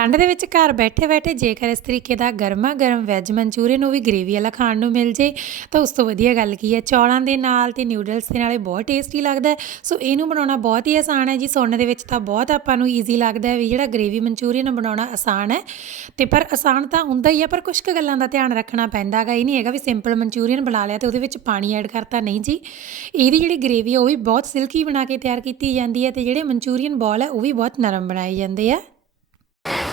ਠੰਡ ਦੇ ਵਿੱਚ ਘਰ ਬੈਠੇ ਬੈਠੇ ਜੇਕਰ ਇਸ ਤਰੀਕੇ ਦਾ ਗਰਮਾ ਗਰਮ ਵੈਜ ਮਨਚੂਰੀਅਨ ਉਹ ਵੀ ਗ੍ਰੇਵੀ ਵਾਲਾ ਖਾਣ ਨੂੰ ਮਿਲ ਜੇ, ਤਾਂ ਉਸ ਤੋਂ ਵਧੀਆ ਗੱਲ ਕੀ ਹੈ? ਚੌਲਾਂ ਦੇ ਨਾਲ ਤੇ ਨਿਊਡਲਸ ਦੇ ਨਾਲ ਇਹ ਬਹੁਤ ਟੇਸਟੀ ਲੱਗਦਾ ਸੋ ਇਹਨੂੰ ਬਣਾਉਣਾ ਬਹੁਤ ਹੀ ਆਸਾਨ ਹੈ ਜੀ। ਸੁਣਨ ਦੇ ਵਿੱਚ ਤਾਂ ਬਹੁਤ ਆਪਾਂ ਨੂੰ ਈਜ਼ੀ ਲੱਗਦਾ ਹੈ ਵੀ ਜਿਹੜਾ ਗ੍ਰੇਵੀ ਮਨਚੂਰੀਅਨ ਬਣਾਉਣਾ ਆਸਾਨ ਹੈ। ਤੇ ਪਰ ਆਸਾਨ ਤਾਂ ਹੁੰਦਾ ਹੀ ਹੈ ਪਰ ਕੁਝ ਕੁ ਗੱਲਾਂ ਦਾ ਧਿਆਨ ਰੱਖਣਾ ਪੈਂਦਾ ਹੈਗਾ। ਇਹ ਨਹੀਂ ਹੈਗਾ ਵੀ ਸਿੰਪਲ ਮਨਚੂਰੀਅਨ ਬਣਾ ਲਿਆ ਤੇ ਉਹਦੇ ਵਿੱਚ ਪਾਣੀ ਐਡ ਕਰਤਾ। ਨਹੀਂ ਜੀ। ਇਹਦੀ ਜਿਹੜੀ ਗ੍ਰੇਵੀ ਹੈ ਉਹ ਵੀ ਬਹੁਤ ਸਿਲਕੀ ਬਣਾ ਕੇ ਤਿਆਰ ਕੀਤੀ ਜਾਂਦੀ ਹੈ ਤੇ ਜਿਹੜੇ ਮਨਚੂਰੀਅਨ ਬੋਲ ਹੈ, ਉਹ ਵੀ ਬਹੁਤ ਨਰਮ ਬਣਾਏ ਜਾਂਦੇ ਆ।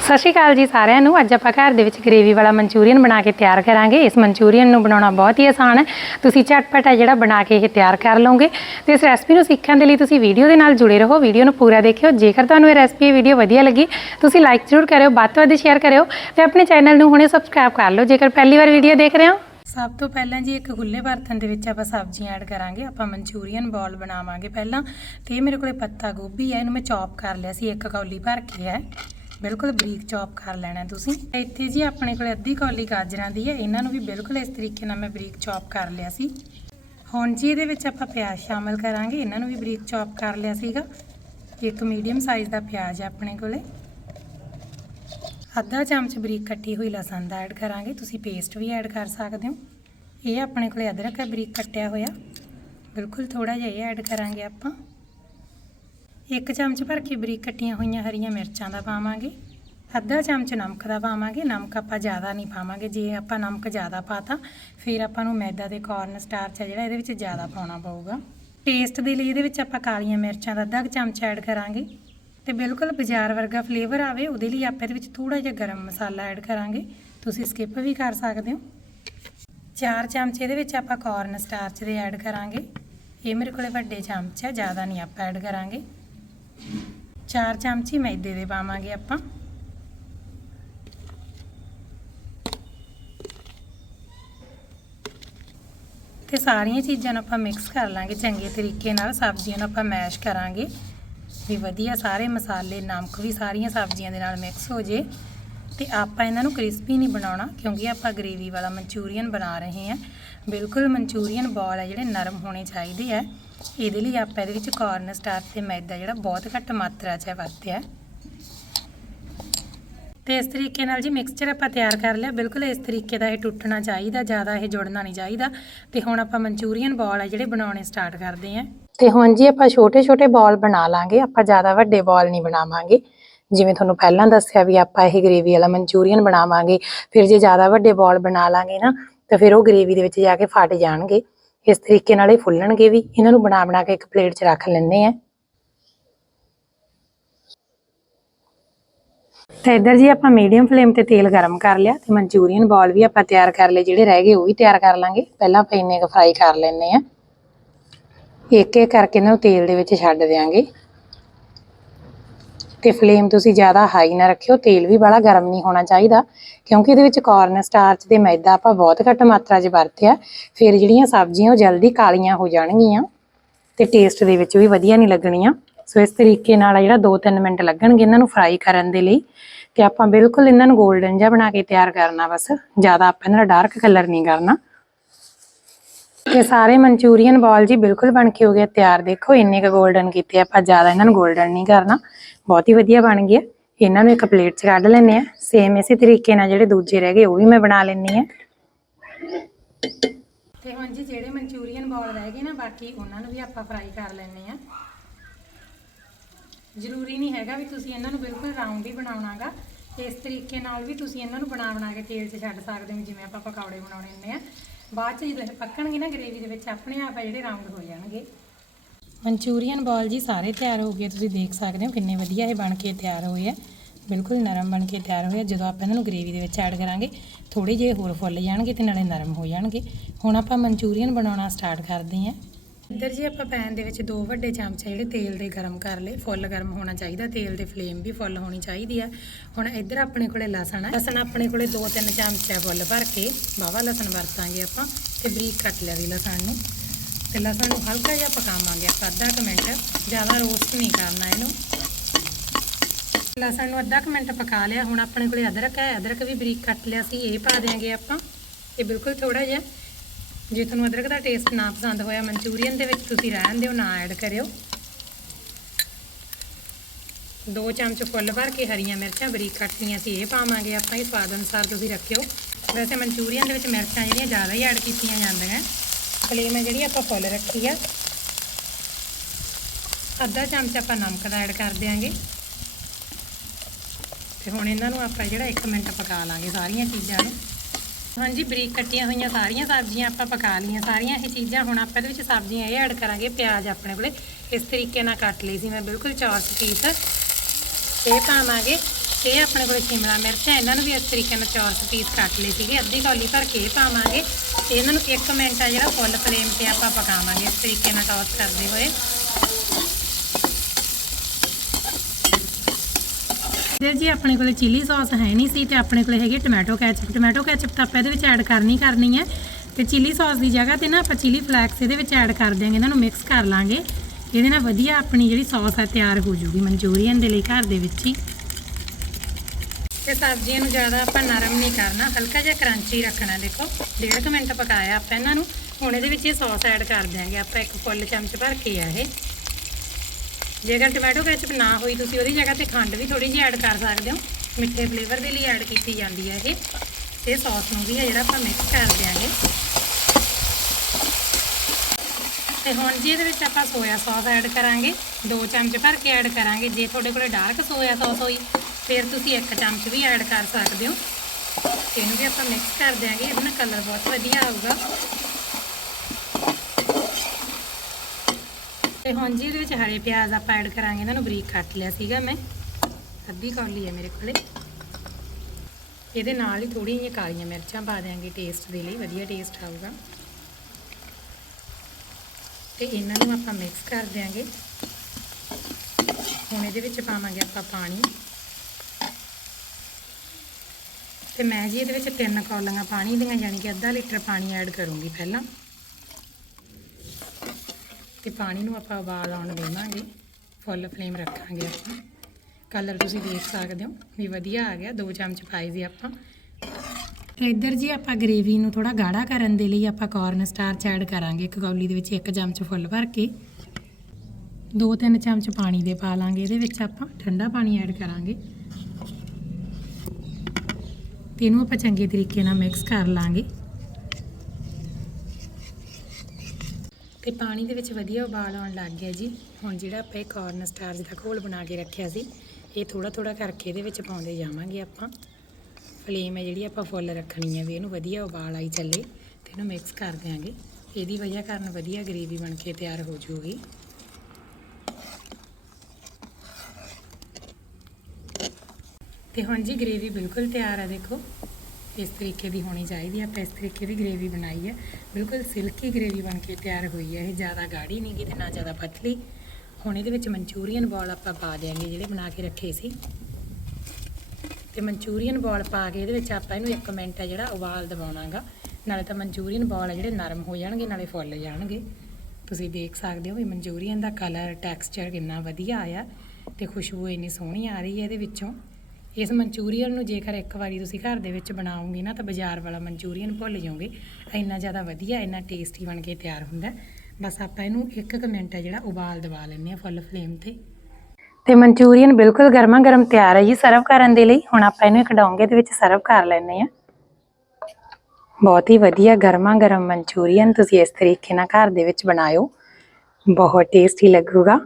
ਸਤਿ ਸ਼੍ਰੀ ਅਕਾਲ ਜੀ ਸਾਰਿਆਂ ਨੂੰ। ਅੱਜ ਆਪਾਂ ਘਰ ਦੇ ਵਿੱਚ ਗ੍ਰੇਵੀ ਵਾਲਾ ਮਨਚੂਰੀਅਨ ਬਣਾ ਕੇ ਤਿਆਰ ਕਰਾਂਗੇ। ਇਸ ਮਨਚੂਰੀਅਨ ਨੂੰ ਬਣਾਉਣਾ ਬਹੁਤ ਹੀ ਆਸਾਨ ਹੈ। ਤੁਸੀਂ ਝਟਪਟ ਹੈ ਜਿਹੜਾ ਬਣਾ ਕੇ ਇਹ ਤਿਆਰ ਕਰ ਲਓਗੇ। ਤੇ ਇਸ ਰੈਸਪੀ ਨੂੰ ਸਿੱਖਣ ਦੇ ਲਈ ਤੁਸੀਂ ਵੀਡੀਓ ਦੇ ਨਾਲ ਜੁੜੇ ਰਹੋ। ਵੀਡੀਓ ਨੂੰ ਪੂਰਾ ਦੇਖਿਓ। ਜੇਕਰ ਤੁਹਾਨੂੰ ਇਹ ਰੈਸਪੀ ਵੀਡੀਓ ਵਧੀਆ ਲੱਗੀ, ਤੁਸੀਂ ਲਾਈਕ ਜ਼ਰੂਰ ਕਰਿਓ, ਵੱਧ ਤੋਂ ਵੱਧ ਸ਼ੇਅਰ ਕਰਿਓ ਤੇ ਆਪਣੇ ਚੈਨਲ ਨੂੰ ਹੁਣੇ ਸਬਸਕ੍ਰਾਈਬ ਕਰ ਲਓ। ਜੇਕਰ ਪਹਿਲੀ ਵਾਰ ਵੀਡੀਓ ਦੇਖ ਰਹੇ ਹੋ। ਸਭ ਤੋਂ ਪਹਿਲਾਂ ਜੀ ਇੱਕ ਖੁੱਲੇ ਬਰਤਨ ਦੇ ਵਿੱਚ ਆਪਾਂ ਸਬਜ਼ੀਆਂ ਐਡ ਕਰਾਂਗੇ। ਆਪਾਂ ਮਨਚੂਰੀਅਨ ਬੋਲ ਬਣਾਵਾਂਗੇ ਪਹਿਲਾਂ। ਤੇ ਇਹ ਮੇਰੇ ਕੋਲੇ ਪੱਤਾ ਗੋਭੀ ਹੈ। ਇਹਨੂੰ ਮੈਂ ਚੌਪ ਕਰ ਲਿਆ ਸੀ। ਇੱਕ ਕੌਲੀ ਭਰ ਕੇ ਹੈ। ਬਿਲਕੁਲ ਬਰੀਕ ਚੌਪ ਕਰ ਲੈਣਾ ਤੁਸੀਂ। ਇੱਥੇ ਜੀ ਆਪਣੇ ਕੋਲ ਅੱਧੀ ਕੌਲੀ ਗਾਜਰਾਂ ਦੀ ਹੈ। ਇਹਨਾਂ ਨੂੰ ਵੀ ਬਿਲਕੁਲ ਇਸ ਤਰੀਕੇ ਨਾਲ ਮੈਂ ਬਰੀਕ ਚੌਪ ਕਰ ਲਿਆ ਸੀ। ਹੁਣ ਜੀ ਇਹਦੇ ਵਿੱਚ ਆਪਾਂ ਪਿਆਜ਼ ਸ਼ਾਮਿਲ ਕਰਾਂਗੇ। ਇਹਨਾਂ ਨੂੰ ਵੀ ਬਰੀਕ ਚੌਪ ਕਰ ਲਿਆ ਸੀਗਾ। ਇੱਕ ਮੀਡੀਅਮ ਸਾਈਜ਼ ਦਾ ਪਿਆਜ਼ ਹੈ ਆਪਣੇ ਕੋਲੇ। ਅੱਧਾ ਚਮਚ ਬਰੀਕ ਕੱਟੀ ਹੋਈ ਲਸਣ ਦਾ ਐਡ ਕਰਾਂਗੇ। ਤੁਸੀਂ ਪੇਸਟ ਵੀ ਐਡ ਕਰ ਸਕਦੇ ਹੋ। ਇਹ ਆਪਣੇ ਕੋਲੇ ਅਦਰਕ ਹੈ, ਬਰੀਕ ਕੱਟਿਆ ਹੋਇਆ। ਬਿਲਕੁਲ ਥੋੜਾ ਜਿਹਾ ਇਹ ਐਡ ਕਰਾਂਗੇ ਆਪਾਂ। ਇੱਕ ਚਮਚ ਭਰ ਕੇ ਬਰੀਕ ਕੱਟੀਆਂ ਹੋਈਆਂ ਹਰੀਆਂ ਮਿਰਚਾਂ ਦਾ ਪਾਵਾਂਗੇ। ਅੱਧਾ ਚਮਚ ਨਮਕ ਦਾ ਪਾਵਾਂਗੇ। ਨਮਕ ਆਪਾਂ ਜ਼ਿਆਦਾ ਨਹੀਂ ਪਾਵਾਂਗੇ। ਜੇ ਆਪਾਂ ਨਮਕ ਜ਼ਿਆਦਾ ਪਾਤਾ, ਫਿਰ ਆਪਾਂ ਨੂੰ ਮੈਦਾ ਤੇ ਕਾਰਨ ਸਟਾਰਚ ਹੈ ਜਿਹੜਾ, ਇਹਦੇ ਵਿੱਚ ਜ਼ਿਆਦਾ ਪਾਉਣਾ ਪਊਗਾ। ਟੇਸਟ ਦੇ ਲਈ ਇਹਦੇ ਵਿੱਚ ਆਪਾਂ ਕਾਲੀਆਂ ਮਿਰਚਾਂ ਦਾ ਅੱਧਾ ਕੁ ਚਮਚ ਐਡ ਕਰਾਂਗੇ। ਤੇ ਬਿਲਕੁਲ ਬਾਜ਼ਾਰ ਵਰਗਾ ਫਲੇਵਰ ਆਵੇ, ਉਹਦੇ ਲਈ ਆਪਾਂ ਇਹਦੇ ਵਿੱਚ ਥੋੜਾ ਜਿਹਾ ਗਰਮ ਮਸਾਲਾ ਐਡ ਕਰਾਂਗੇ। ਤੁਸੀਂ ਸਕਿਪ ਵੀ ਕਰ ਸਕਦੇ ਹੋ। ਚਾਰ ਚਮਚ ਇਹਦੇ ਵਿੱਚ ਆਪਾਂ ਕਾਰਨ ਸਟਾਰਚ ਦੇ ਐਡ ਕਰਾਂਗੇ। ਇਹ ਮੇਰੇ ਕੋਲੇ ਵੱਡੇ ਚਮਚ ਹੈ ਜ਼ਿਆਦਾ ਨਹੀਂ ਆਪਾਂ ਐਡ ਕਰਾਂਗੇ। ਚਾਰ ਚਮਚੀ ਮੈਦੇ ਦੇ ਪਾਵਾਂਗੇ ਆਪਾਂ। ਤੇ ਸਾਰੀਆਂ ਚੀਜ਼ਾਂ ਨੂੰ ਆਪਾਂ ਮਿਕਸ ਕਰ ਲਾਂਗੇ, ਚੰਗੇ ਤਰੀਕੇ ਨਾਲ ਸਬਜ਼ੀਆਂ ਨੂੰ ਆਪਾਂ ਮੈਸ਼ ਕਰਾਂਗੇ। ਵੀ ਵਧੀਆ ਸਾਰੇ ਮਸਾਲੇ, ਨਮਕ ਵੀ ਸਾਰੀਆਂ ਸਬਜ਼ੀਆਂ ਦੇ ਨਾਲ ਮਿਕਸ ਹੋ ਜੇ। ਤੇ ਆਪਾਂ ਇਹਨਾਂ ਨੂੰ ਕ੍ਰਿਸਪੀ ਨਹੀਂ ਬਣਾਉਣਾ, ਕਿਉਂਕਿ ਆਪਾਂ ਗ੍ਰੇਵੀ ਵਾਲਾ ਮਨਚੂਰੀਅਨ ਬਣਾ ਰਹੇ ਹਾਂ। ਬਿਲਕੁਲ ਮਨਚੂਰੀਅਨ ਬਾਲ ਹੈ ਜਿਹੜੇ ਨਰਮ ਹੋਣੇ ਚਾਹੀਦੇ ਆ। ਇਹਦੇ ਲਈ ਆਪਾਂ ਇਹਦੇ ਵਿੱਚ ਕਾਰਨ ਸਟਾਰ ਤੇ ਮੈਦਾ ਜਿਹੜਾ ਬਹੁਤ ਘੱਟ ਮਾਤਰਾ 'ਚ ਵਰਤਿਆ ਤੇ ਇਸ ਤਰੀਕੇ ਨਾਲ ਜੀ ਮਿਕਸਚਰ ਆਪਾਂ ਤਿਆਰ ਕਰ ਲਿਆ। ਬਿਲਕੁਲ ਇਸ ਤਰੀਕੇ ਦਾ ਇਹ ਟੁੱਟਣਾ ਚਾਹੀਦਾ, ਜ਼ਿਆਦਾ ਇਹ ਜੁੜਨਾ ਨਹੀਂ ਚਾਹੀਦਾ। ਤੇ ਹੁਣ ਆਪਾਂ ਮਨਚੂਰੀਅਨ ਬਾਲ ਆ ਜਿਹੜੇ ਬਣਾਉਣੇ ਸਟਾਰਟ ਕਰਦੇ ਆਂ ਤੇ ਹੁਣ ਜੀ ਆਪਾਂ ਛੋਟੇ ਛੋਟੇ ਬਾਲ ਬਣਾ ਲਾਂਗੇ। ਆਪਾਂ ਜ਼ਿਆਦਾ ਵੱਡੇ ਬਾਲ ਨਹੀਂ ਬਣਾਵਾਂਗੇ। ਜਿਵੇਂ ਤੁਹਾਨੂੰ ਪਹਿਲਾਂ ਦੱਸਿਆ ਵੀ ਆਪਾਂ ਇਹ ਗ੍ਰੇਵੀ ਵਾਲਾ ਮਨਚੂਰੀਅਨ ਬਣਾਵਾਂਗੇ। ਫਿਰ ਜੇ ਜ਼ਿਆਦਾ ਵੱਡੇ ਬਾਲ ਬਣਾ ਲਾਂਗੇ ਨਾ, ਤਾਂ ਫਿਰ ਉਹ ਗ੍ਰੇਵੀ ਦੇ ਵਿੱਚ ਜਾ ਕੇ ਫਟ ਜਾਣਗੇ। ਇਸ ਤਰੀਕੇ ਨਾਲ ਇਹ ਫੁੱਲਣਗੇ ਵੀ। ਇਹਨਾਂ ਨੂੰ ਬਣਾ ਬਣਾ ਕੇ ਇੱਕ ਪਲੇਟ 'ਚ ਰੱਖ ਲੈਣੇ ਆ ਤੇ ਇੱਧਰ ਜੀ ਆਪਾਂ ਮੀਡੀਅਮ ਫਲੇਮ ਤੇ ਤੇਲ ਗਰਮ ਕਰ ਲਿਆ ਤੇ ਮਨਚੂਰੀਅਨ ਬਾਲ ਵੀ ਆਪਾਂ ਤਿਆਰ ਕਰ ਲਏ। ਜਿਹੜੇ ਰਹਿ ਗਏ ਉਹ ਵੀ ਤਿਆਰ ਕਰ ਲਾਂਗੇ। ਪਹਿਲਾਂ ਆਪਾਂ ਇੰਨੇ ਕੁ ਫਰਾਈ ਕਰ ਲੈਣੇ ਆ ਇੱਕ ਇੱਕ ਕਰਕੇ ਇਹਨਾਂ ਨੂੰ ਤੇਲ ਦੇ ਵਿੱਚ ਛੱਡ ਦਿਆਂਗੇ। ਤੇ ਫਲੇਮ ਤੁਸੀਂ ਜ਼ਿਆਦਾ ਹਾਈ ਨਾ ਰੱਖਿਓ, ਤੇਲ ਵੀ ਬੜਾ ਗਰਮ ਨਹੀਂ ਹੋਣਾ ਚਾਹੀਦਾ, ਕਿਉਂਕਿ ਇਹਦੇ ਵਿੱਚ ਕਾਰਨ ਸਟਾਰਚ ਤੇ ਮੈਦਾ ਆਪਾਂ ਬਹੁਤ ਘੱਟ ਮਾਤਰਾ 'ਚ ਵਰਤਿਆ, ਫਿਰ ਜਿਹੜੀਆਂ ਸਬਜ਼ੀਆਂ ਉਹ ਜਲਦੀ ਕਾਲੀਆਂ ਹੋ ਜਾਣਗੀਆਂ ਤੇ ਟੇਸਟ ਦੇ ਵਿੱਚ ਵੀ ਵਧੀਆ ਨਹੀਂ ਲੱਗਣੀਆਂ। ਸੋ ਇਸ ਤਰੀਕੇ ਨਾਲ ਜਿਹੜਾ 2-3 ਮਿੰਟ ਲੱਗਣਗੇ ਇਹਨਾਂ ਨੂੰ ਫਰਾਈ ਕਰਨ ਦੇ ਲਈ ਤੇ ਆਪਾਂ ਬਿਲਕੁਲ ਇਹਨਾਂ ਨੂੰ 골ਡਨ ਜਿਹਾ ਬਣਾ ਕੇ ਤਿਆਰ ਕਰਨਾ ਬਸ, ਜ਼ਿਆਦਾ ਆਪਾਂ ਇਹਨਾਂ ਦਾ ਡਾਰਕ ਕਲਰ ਨਹੀਂ ਕਰਨਾ। ਤੇ ਸਾਰੇ ਮਨਚੂਰੀਅਨ ਬਾਲ ਜੀ ਬਿਲਕੁਲ ਬਣ ਕੇ ਹੋ ਗਏ, ਤਿਆਰ ਦੇਖੋ, ਇੰਨੇ ਕੁ 골ਡਨ ਕੀਤੇ ਆਪਾਂ ਜ਼ਿਆਦਾ ਇਹਨਾਂ ਨੂੰ 골ਡਨ ਨਹੀਂ ਕਰਨਾ। ਬਹੁਤ ਹੀ ਵਧੀਆ ਬਣ ਗਿਆ ਇਹਨਾਂ ਨੂੰ ਇੱਕ ਪਲੇਟ 'ਚ ਕੱਢ ਲੈਣੇ ਆ। ਸੇਮ ਇਸੇ ਤਰੀਕੇ ਨਾਲ ਜਿਹੜੇ ਦੂਜੇ ਰਹਿ ਗਏ, ਉਹ ਵੀ ਮੈਂ ਬਣਾ ਲੈਣੀ ਆ ਤੇ ਹੁਣ ਜੀ ਜਿਹੜੇ ਮਨਚੂਰੀਅਨ ਬਾਲ ਰਹਿ ਗਏ ਨਾ, ਬਾਕੀ ਉਹਨਾਂ ਨੂੰ ਵੀ ਆਪਾਂ ਫਰਾਈ ਕਰ ਲੈਣੇ ਆ ਜ਼ਰੂਰੀ ਨਹੀਂ ਹੈਗਾ ਵੀ ਤੁਸੀਂ ਇਹਨਾਂ ਨੂੰ ਬਿਲਕੁਲ ਰਾਉਂਡ ਹੀ ਬਣਾਉਣਾਗਾ ਇਸ ਤਰੀਕੇ ਨਾਲ ਵੀ ਤੁਸੀਂ ਇਹਨਾਂ ਨੂੰ ਬਣਾ ਬਣਾ ਕੇ ਤੇਲ 'ਚ ਛੱਡ ਸਕਦੇ ਹੋ, ਜਿਵੇਂ ਆਪਾਂ ਪਕੌੜੇ ਬਣਾਉਣੇ ਹੁੰਦੇ ਆ। ਬਾਅਦ 'ਚ ਜਦੋਂ ਇਹ ਪੱਕਣਗੇ ਨਾ ਗ੍ਰੇਵੀ ਦੇ ਵਿੱਚ, ਆਪਣੇ ਆਪ ਆ ਜਿਹੜੇ ਰਾਉਂਡ ਹੋ ਜਾਣਗੇ। ਮਨਚੂਰੀਅਨ ਬਾਲ ਜੀ ਸਾਰੇ ਤਿਆਰ ਹੋ ਗਏ, ਤੁਸੀਂ ਦੇਖ ਸਕਦੇ ਹੋ ਕਿੰਨੇ ਵਧੀਆ ਇਹ ਬਣ ਕੇ ਤਿਆਰ ਹੋਏ ਆ। ਬਿਲਕੁਲ ਨਰਮ ਬਣ ਕੇ ਤਿਆਰ ਹੋਏ ਆ। ਜਦੋਂ ਆਪਾਂ ਇਹਨਾਂ ਨੂੰ ਗ੍ਰੇਵੀ ਦੇ ਵਿੱਚ ਐਡ ਕਰਾਂਗੇ ਥੋੜੇ ਜਿਹੇ ਹੋਰ ਫੁੱਲ ਜਾਣਗੇ ਤੇ ਨਾਲੇ ਨਰਮ ਹੋ ਜਾਣਗੇ। ਹੁਣ ਆਪਾਂ ਮਨਚੂਰੀਅਨ ਬਣਾਉਣਾ ਸਟਾਰਟ ਕਰਦੇ ਹਾਂ। ਇੱਧਰ ਜੀ ਆਪਾਂ ਪੈਨ ਦੇ ਵਿੱਚ ਦੋ ਵੱਡੇ ਚਮਚ ਜਿਹੜੇ ਤੇਲ ਦੇ ਗਰਮ ਕਰ ਲਏ। ਫੁੱਲ ਗਰਮ ਹੋਣਾ ਚਾਹੀਦਾ, ਤੇਲ ਦੇ ਫਲੇਮ ਵੀ ਫੁੱਲ ਹੋਣੀ ਚਾਹੀਦੀ ਆ। ਹੁਣ ਇੱਧਰ ਆਪਣੇ ਕੋਲੇ ਲਸਣ ਆ। ਲਸਣ ਆਪਣੇ ਕੋਲੇ 2-3 ਚਮਚੇ ਫੁੱਲ ਭਰ ਕੇ। ਬਾਵਾ ਲਸਣ ਵਰਤਾਂਗੇ ਆਪਾਂ ਤੇ ਬਰੀਕ ਕੱਟ ਲਿਆ ਦੀ ਲਸਣ ਨੂੰ। ਤੇ ਲਸਣ ਨੂੰ ਹਲਕਾ ਜਿਹਾ ਪਕਾਵਾਂਗੇ ਆਪਾਂ, ਅੱਧਾ ਕੁ ਮਿੰਟ। ਜ਼ਿਆਦਾ ਰੋਸਟ ਨਹੀਂ ਕਰਨਾ ਇਹਨੂੰ। ਲਸਣ ਨੂੰ ਅੱਧਾ ਕੁ ਮਿੰਟ ਪਕਾ ਲਿਆ। ਹੁਣ ਆਪਣੇ ਕੋਲੇ ਅਦਰਕ ਹੈ। ਅਦਰਕ ਵੀ ਬਰੀਕ ਕੱਟ ਲਿਆ ਸੀ, ਇਹ ਪਾ ਦਿਆਂਗੇ ਆਪਾਂ। ਇਹ ਬਿਲਕੁਲ ਥੋੜਾ ਜਿਹਾ ਜੇ ਤੁਹਾਨੂੰ ਅਦਰਕ ਦਾ ਟੇਸਟ ਨਾ ਪਸੰਦ ਹੋਇਆ ਮਨਚੂਰੀਅਨ ਦੇ ਵਿੱਚ, ਤੁਸੀਂ ਰਹਿਣ ਦਿਓ, ਨਾ ਐਡ ਕਰਿਓ। ਦੋ ਚਮਚ ਫੁੱਲ ਭਰ ਕੇ ਹਰੀਆਂ ਮਿਰਚਾਂ ਬਰੀਕ ਕੱਟੀਆਂ ਸੀ, ਇਹ ਪਾਵਾਂਗੇ ਆਪਾਂ, ਇਹ ਸਵਾਦ ਅਨੁਸਾਰ ਤੁਸੀਂ ਰੱਖਿਓ। ਵੈਸੇ ਮਨਚੂਰੀਅਨ ਦੇ ਵਿੱਚ ਮਿਰਚਾਂ ਜਿਹੜੀਆਂ ਜ਼ਿਆਦਾ ਹੀ ਐਡ ਕੀਤੀਆਂ ਜਾਂਦੀਆਂ। ਫਲੇਮ ਹੈ ਜਿਹੜੀ ਆਪਾਂ ਫੁੱਲ ਰੱਖੀ ਆ, ਅੱਧਾ ਚਮਚ ਆਪਾਂ ਨਮਕ ਦਾ ਐਡ ਕਰ ਦਿਆਂਗੇ। ਤੇ ਹੁਣ ਇਹਨਾਂ ਨੂੰ ਆਪਾਂ ਜਿਹੜਾ 1 ਮਿੰਟ ਪਕਾ ਲਾਂਗੇ ਸਾਰੀਆਂ ਚੀਜ਼ਾਂ ਨੂੰ। ਹਾਂਜੀ, ਬਰੀਕ ਕੱਟੀਆਂ ਹੋਈਆਂ ਸਾਰੀਆਂ ਸਬਜ਼ੀਆਂ ਆਪਾਂ ਪਕਾ ਲਈਆਂ ਸਾਰੀਆਂ। ਇਹ ਚੀਜ਼ਾਂ ਹੁਣ ਆਪਾਂ ਇਹਦੇ ਵਿੱਚ ਸਬਜ਼ੀਆਂ ਇਹ ਐਡ ਕਰਾਂਗੇ, ਪਿਆਜ਼ ਆਪਣੇ ਕੋਲੇ। ਇਸ ਤਰੀਕੇ ਨਾਲ ਕੱਟ ਲਈ ਸੀ ਮੈਂ ਬਿਲਕੁਲ ਚੌਰਸ ਪੀਸ ਇਹ ਪਾਵਾਂਗੇ। ਤੇ ਆਪਣੇ ਕੋਲੇ ਸ਼ਿਮਲਾ ਮਿਰਚ ਹੈ, ਇਹਨਾਂ ਨੂੰ ਵੀ ਇਸ ਤਰੀਕੇ ਨਾਲ ਚੌਰਸ ਪੀਸ ਕੱਟ ਲਏ ਸੀਗੇ। ਅੱਧੀ ਕੌਲੀ ਭਰ ਕੇ ਇਹ ਪਾਵਾਂਗੇ। ਤੇ ਇਹਨਾਂ ਨੂੰ 1 ਮਿੰਟ ਆ ਜਿਹੜਾ ਫੁੱਲ ਫਲੇਮ ਤੇ ਆਪਾਂ ਪਕਾਵਾਂਗੇ, ਇਸ ਤਰੀਕੇ ਨਾਲ ਟੌਸ ਕਰਦੇ ਹੋਏ। ਇਧਰ ਜੀ, ਆਪਣੇ ਕੋਲੇ ਚਿਲੀ ਸੌਸ ਹੈ ਨਹੀਂ ਸੀ ਤੇ ਆਪਣੇ ਕੋਲੇ ਹੈਗੇ ਟੋਮੈਟੋ ਕੈਚਪ ਟੋਮੈਟੋ ਕੈਚਪ ਤਾਂ ਆਪਾਂ ਇਹਦੇ ਵਿੱਚ ਐਡ ਕਰਨੀ ਕਰਨੀ ਹੈ। ਤੇ ਚਿਲੀ ਸੌਸ ਦੀ ਜਗ੍ਹਾ ਤੇ ਨਾ ਆਪਾਂ ਚਿਲੀ ਫਲੈਕਸ ਇਹਦੇ ਵਿੱਚ ਐਡ ਕਰ ਦਿਆਂਗੇ, ਇਹਨਾਂ ਨੂੰ ਮਿਕਸ ਕਰ ਲਾਂਗੇ। ਇਹਦੇ ਨਾਲ ਵਧੀਆ ਆਪਣੀ ਜਿਹੜੀ ਸੌਸ ਹੈ ਤਿਆਰ ਹੋ ਜੂਗੀ ਮਨਚੂਰੀਅਨ ਦੇ ਲਈ ਘਰ ਦੇ ਵਿੱਚ ਹੀ। ਤੇ ਸਬਜ਼ੀਆਂ ਨੂੰ ਜ਼ਿਆਦਾ ਆਪਾਂ ਨਰਮ ਨਹੀਂ ਕਰਨਾ, ਹਲਕਾ ਜਿਹਾ ਕਰੰਚੀ ਰੱਖਣਾ ਦੇਖੋ। ਡੇਢ ਕੁ ਮਿੰਟ ਪਕਾਇਆ ਆਪਾਂ ਇਹਨਾਂ ਨੂੰ। ਹੁਣ ਇਹਦੇ ਵਿੱਚ ਇਹ ਸੌਸ ਐਡ ਕਰ ਦਿਆਂਗੇ। ਆਪਾਂ ਇੱਕ ਫੁੱਲ ਚਮਚ ਭਰ ਕੇ ਆ ਇਹ। ਜੇਕਰ ਟੋਮੈਟੋ ਕੈਚਪ ਨਾ ਹੋਈ, ਤੁਸੀਂ ਉਹਦੀ ਜਗ੍ਹਾ ਤੇ ਖੰਡ ਵੀ ਥੋੜੀ ਜਿਹੀ ਐਡ ਕਰ ਸਕਦੇ ਹੋ। ਮਿੱਠੇ ਫਲੇਵਰ ਦੇ ਲਈ ਐਡ ਕੀਤੀ ਜਾਂਦੀ ਹੈ ਇਹ। ਤੇ ਸੌਸ ਨੂੰ ਵੀ ਹੈ ਜਿਹੜਾ ਆਪਾਂ ਮਿਕਸ ਕਰ ਦਿਆਂਗੇ ਤੇ ਹੁਣ ਜੀ ਇਹਦੇ ਵਿੱਚ ਆਪਾਂ ਸੋਇਆ ਸੌਸ ਐਡ ਕਰਾਂਗੇ। 2 ਚਮਚ ਭਰ ਕੇ ਐਡ ਕਰਾਂਗੇ। ਜੇ ਤੁਹਾਡੇ ਕੋਲੇ ਡਾਰਕ ਸੋਇਆ ਸੌਸ ਹੋਈ, ਫਿਰ ਤੁਸੀਂ 1 ਚਮਚ ਵੀ ਐਡ ਕਰ ਸਕਦੇ ਹੋ। ਇਹਨੂੰ ਵੀ ਆਪਾਂ ਮਿਕਸ ਕਰ ਦਿਆਂਗੇ। ਇਹਦੇ ਨਾਲ ਕਲਰ ਬਹੁਤ ਵਧੀਆ ਆਊਗਾ। ਤੇ ਹੁਣ ਜੀ ਇਹਦੇ ਵਿੱਚ ਹਰੇ ਪਿਆਜ਼ ਆਪਾਂ ਐਡ ਕਰਾਂਗੇ। ਇਹਨਾਂ ਨੂੰ ਬਰੀਕ ਕੱਟ ਲਿਆ ਸੀਗਾ ਮੈਂ। ਅੱਧੀ ਕੌਲੀ ਹੈ ਮੇਰੇ ਕੋਲੇ। ਇਹਦੇ ਨਾਲ ਹੀ ਥੋੜੀਆਂ ਜਿਹੀਆਂ ਕਾਲੀਆਂ ਮਿਰਚਾਂ ਪਾ ਦਿਆਂਗੇ ਟੇਸਟ ਦੇ ਲਈ। ਵਧੀਆ ਟੇਸਟ ਆਊਗਾ। ਤੇ ਇਹਨਾਂ ਨੂੰ ਆਪਾਂ ਮਿਕਸ ਕਰ ਦਿਆਂਗੇ। ਹੁਣ ਇਹਦੇ ਵਿੱਚ ਪਾਵਾਂਗੇ ਆਪਾਂ ਪਾਣੀ। ਤੇ ਮੈਂ ਜੀ ਇਹਦੇ ਵਿੱਚ ਤਿੰਨ ਕੌਲੀਆਂ ਪਾਣੀ ਦੀਆਂ, ਯਾਨੀ ਕਿ ਅੱਧਾ ਲੀਟਰ ਪਾਣੀ ਐਡ ਕਰੂੰਗੀ ਪਹਿਲਾਂ। ਤੇ ਪਾਣੀ ਨੂੰ ਆਪਾਂ ਉਬਾਲ ਆਉਣ ਦੇਵਾਂਗੇ ਫੁੱਲ ਫਲੇਮ ਰੱਖਾਂਗੇ ਆਪਾਂ। ਕਲਰ ਤੁਸੀਂ ਦੇਖ ਸਕਦੇ ਹੋ, ਵੀ ਵਧੀਆ ਆ ਗਿਆ, ਦੋ ਚਮਚ ਪਾਈ ਸੀ ਆਪਾਂ। ਤੇ ਇੱਧਰ ਜੀ ਆਪਾਂ ਗ੍ਰੇਵੀ ਨੂੰ ਥੋੜਾ ਗਾੜਾ ਕਰਨ ਦੇ ਲਈ ਆਪਾਂ ਕਾਰਨ ਸਟਾਰਚ ਐਡ ਕਰਾਂਗੇ, ਇੱਕ ਕੌਲੀ ਦੇ ਵਿੱਚ ਇੱਕ ਚਮਚ ਫੁੱਲ ਭਰ ਕੇ। ਦੋ ਤਿੰਨ ਚਮਚ ਪਾਣੀ ਦੇ ਪਾ ਲਾਂਗੇ, ਇਹਦੇ ਵਿੱਚ ਆਪਾਂ ਠੰਡਾ ਪਾਣੀ ਐਡ ਕਰਾਂਗੇ। ਤੇ ਇਹਨੂੰ ਆਪਾਂ ਚੰਗੇ ਤਰੀਕੇ ਨਾਲ ਮਿਕਸ ਕਰ ਲਾਂਗੇ। ਤੇ ਪਾਣੀ ਦੇ ਵਿੱਚ ਵਧੀਆ ਉਬਾਲ ਆਉਣ ਲੱਗ ਗਿਆ ਜੀ। ਹੁਣ ਜਿਹੜਾ ਆਪਾਂ ਇਹ ਕਾਰਨ ਸਟਾਰਚ ਦਾ ਘੋਲ ਬਣਾ ਕੇ ਰੱਖਿਆ ਸੀ, ਇਹ ਥੋੜਾ ਥੋੜਾ ਕਰਕੇ ਇਹਦੇ ਵਿੱਚ ਪਾਉਂਦੇ ਜਾਵਾਂਗੇ ਆਪਾਂ। ਫਲੇਮ ਹੈ ਜਿਹੜੀ ਆਪਾਂ ਫੁੱਲ ਰੱਖਣੀ ਹੈ ਵੀ ਇਹਨੂੰ ਵਧੀਆ ਉਬਾਲ ਆਈ ਚੱਲੇ ਤੇ ਇਹਨੂੰ ਮਿਕਸ ਕਰ ਦਿਆਂਗੇ। ਇਹਦੀ ਵਜ੍ਹਾ ਕਾਰਨ ਵਧੀਆ ਗਰੇਵੀ ਬਣ ਕੇ ਤਿਆਰ ਹੋ ਜੂਗੀ। ਤੇ ਹੁਣ ਜੀ ਗਰੇਵੀ ਬਿਲਕੁਲ ਤਿਆਰ ਆ ਦੇਖੋ। ਇਸ ਤਰੀਕੇ ਦੀ ਹੋਣੀ ਚਾਹੀਦੀ ਹੈ। ਆਪਾਂ ਇਸ ਤਰੀਕੇ ਦੀ ਗ੍ਰੇਵੀ ਬਣਾਈ ਹੈ। ਬਿਲਕੁਲ ਸਿਲਕੀ ਗ੍ਰੇਵੀ ਬਣ ਕੇ ਤਿਆਰ ਹੋਈ ਹੈ। ਇਹ ਜ਼ਿਆਦਾ ਗਾੜੀ ਨਹੀਂ ਗੀ ਤੇ ਨਾ ਜ਼ਿਆਦਾ ਪਤਲੀ। ਹੁਣ ਇਹਦੇ ਵਿੱਚ ਮਨਚੂਰੀਅਨ ਬੋਲ ਆਪਾਂ ਪਾ ਦਿਆਂਗੇ, ਜਿਹੜੇ ਬਣਾ ਕੇ ਰੱਖੇ ਸੀ। ਤੇ ਮਨਚੂਰੀਅਨ ਬੋਲ ਪਾ ਕੇ ਇਹਦੇ ਵਿੱਚ ਆਪਾਂ ਇਹਨੂੰ 1 ਮਿੰਟ ਹੈ ਜਿਹੜਾ ਉਬਾਲ ਦਿਵਾਉਣਾਗਾ। ਨਾਲੇ ਤਾਂ ਮਨਚੂਰੀਅਨ ਬੋਲ ਆ ਜਿਹੜੇ ਨਰਮ ਹੋ ਜਾਣਗੇ, ਨਾਲੇ ਫੁੱਲ ਜਾਣਗੇ। ਤੁਸੀਂ ਦੇਖ ਸਕਦੇ ਹੋ ਵੀ ਮਨਚੂਰੀਅਨ ਦਾ ਕਲਰ ਟੈਕਸਚਰ ਕਿੰਨਾ ਵਧੀਆ ਆਇਆ। ਤੇ ਖੁਸ਼ਬੂ ਇੰਨੀ ਸੋਹਣੀ ਆ ਰਹੀ ਹੈ ਇਹਦੇ ਵਿੱਚੋਂ। ਇਸ ਮਨਚੂਰੀਅਨ ਨੂੰ ਜੇਕਰ ਇੱਕ ਵਾਰੀ ਤੁਸੀਂ ਘਰ ਦੇ ਵਿੱਚ ਬਣਾਓਗੇ ਨਾ ਤਾਂ ਬਾਜ਼ਾਰ ਵਾਲਾ ਮਨਚੂਰੀਅਨ ਭੁੱਲ ਜਾਓਗੇ। ਇੰਨਾ ਜ਼ਿਆਦਾ ਵਧੀਆ, ਇੰਨਾ ਟੇਸਟੀ ਬਣ ਕੇ ਤਿਆਰ ਹੁੰਦਾ। ਬਸ ਆਪਾਂ ਇਹਨੂੰ ਇੱਕ ਕੁ ਮਿੰਟ ਹੈ ਜਿਹੜਾ ਉਬਾਲ ਦਵਾ ਲੈਂਦੇ ਆ ਫੁੱਲ ਫਲੇਮ ਤੇ। ਤੇ ਮਨਚੂਰੀਅਨ ਬਿਲਕੁਲ ਗਰਮਾ ਗਰਮ ਤਿਆਰ ਹੈ ਜੀ ਸਰਵ ਕਰਨ ਦੇ ਲਈ। ਹੁਣ ਆਪਾਂ ਇਹਨੂੰ ਇੱਕ ਡੋਂਗੇ ਦੇ ਵਿੱਚ ਸਰਵ ਕਰ ਲੈਂਦੇ ਆ ਬਹੁਤ ਹੀ ਵਧੀਆ ਗਰਮਾ ਗਰਮ ਮਨਚੂਰੀਅਨ ਤੁਸੀਂ ਇਸ ਤਰੀਕੇ ਨਾਲ ਘਰ ਦੇ ਵਿੱਚ ਬਣਾਇਓ। ਬਹੁਤ ਟੇਸਟੀ ਲੱਗੂਗਾ।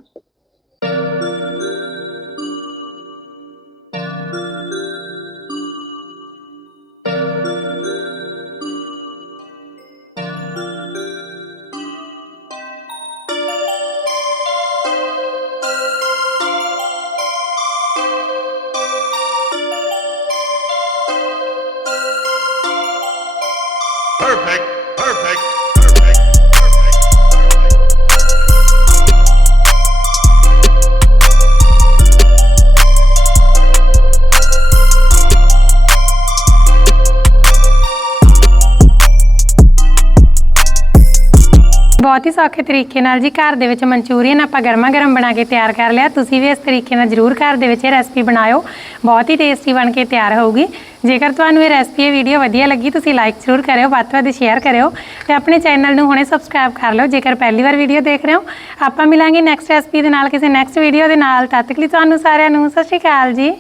ਬਹੁਤ ਹੀ ਸੌਖੇ ਤਰੀਕੇ ਨਾਲ ਜੀ ਘਰ ਦੇ ਵਿੱਚ ਮਨਚੂਰੀਅਨ ਆਪਾਂ ਗਰਮਾ ਗਰਮ ਬਣਾ ਕੇ ਤਿਆਰ ਕਰ ਲਿਆ। ਤੁਸੀਂ ਵੀ ਇਸ ਤਰੀਕੇ ਨਾਲ ਜਰੂਰ ਘਰ ਦੇ ਵਿੱਚ ਇਹ ਰੈਸਪੀ ਬਣਾਇਓ। ਬਹੁਤ ਹੀ ਟੇਸਟੀ ਬਣ ਕੇ ਤਿਆਰ ਹੋਊਗੀ। ਜੇਕਰ ਤੁਹਾਨੂੰ ਇਹ ਰੈਸਪੀ ਇਹ ਵੀਡੀਓ ਵਧੀਆ ਲੱਗੀ, ਤੁਸੀਂ ਲਾਈਕ ਜ਼ਰੂਰ ਕਰਿਓ, ਵੱਧ ਤੋਂ ਵੱਧ ਸ਼ੇਅਰ ਕਰਿਓ ਤੇ ਆਪਣੇ ਚੈਨਲ ਨੂੰ ਹੁਣੇ ਸਬਸਕ੍ਰਾਈਬ ਕਰ ਲਓ। ਜੇਕਰ ਪਹਿਲੀ ਵਾਰ ਵੀਡੀਓ ਦੇਖ ਰਹੇ ਹੋ, ਆਪਾਂ ਮਿਲਾਂਗੇ ਨੈਕਸਟ ਰੈਸਪੀ ਦੇ ਨਾਲ, ਕਿਸੇ ਨੈਕਸਟ ਵੀਡੀਓ ਦੇ ਨਾਲ। ਤਦ ਤੱਕ ਲਈ ਤੁਹਾਨੂੰ ਸਾਰਿਆਂ ਨੂੰ ਸਤਿ ਸ਼੍ਰੀ ਅਕਾਲ ਜੀ।